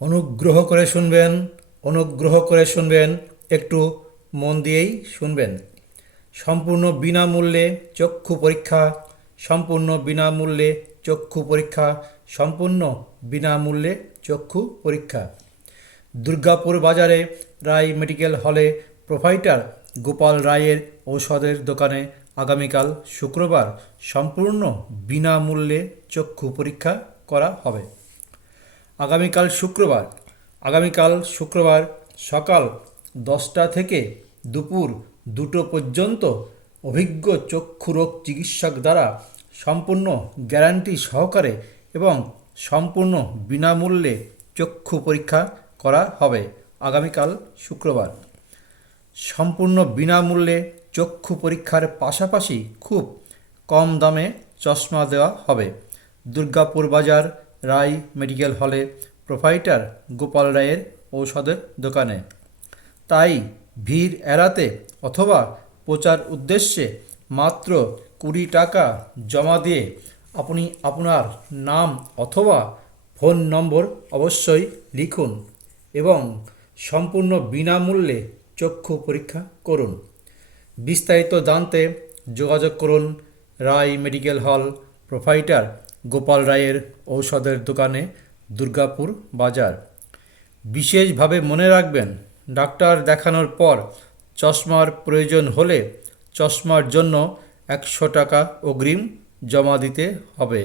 অনুগ্রহ করে শুনবেন, অনুগ্রহ করে শুনবেন, একটু মন দিয়েই শুনবেন। সম্পূর্ণ বিনামূল্যে চক্ষু পরীক্ষা, সম্পূর্ণ বিনামূল্যে চক্ষু পরীক্ষা, সম্পূর্ণ বিনামূল্যে চক্ষু পরীক্ষা। দুর্গাপুর বাজারে রায় মেডিকেল হলে প্রোভাইডার গোপাল রায়ের ঔষধের দোকানে আগামীকাল শুক্রবার সম্পূর্ণ বিনামূল্যে চক্ষু পরীক্ষা করা হবে। আগামীকাল শুক্রবার সকাল 10টা থেকে দুপুর 2টো পর্যন্ত অভিজ্ঞ চক্ষুরোগ চিকিৎসক দ্বারা সম্পূর্ণ গ্যারান্টি সহকারে এবং সম্পূর্ণ বিনামূল্যে চক্ষু পরীক্ষা করা হবে। আগামীকাল শুক্রবার সম্পূর্ণ বিনামূল্যে চক্ষু পরীক্ষার পাশাপাশি খুব কম দামে চশমা দেওয়া হবে। দুর্গাপুর বাজার রায় মেডিকেল হলে প্রোভাইডার গোপাল রায়ের ঔষধের দোকানে। তাই ভিড় এড়াতে অথবা প্রচার উদ্দেশ্যে মাত্র 20 টাকা জমা দিয়ে আপনি আপনার নাম অথবা ফোন নম্বর অবশ্যই লিখুন এবং সম্পূর্ণ বিনামূল্যে চক্ষু পরীক্ষা করুন। বিস্তারিত জানতে যোগাযোগ করুন রায় মেডিকেল হল, প্রোভাইডার গোপাল রায়ের ঔষধের দোকানে, দুর্গাপুর বাজার। বিশেষভাবে মনে রাখবেন, ডাক্তার দেখানোর পর চশমার প্রয়োজন হলে চশমার জন্য 100 টাকা অগ্রিম জমা দিতে হবে।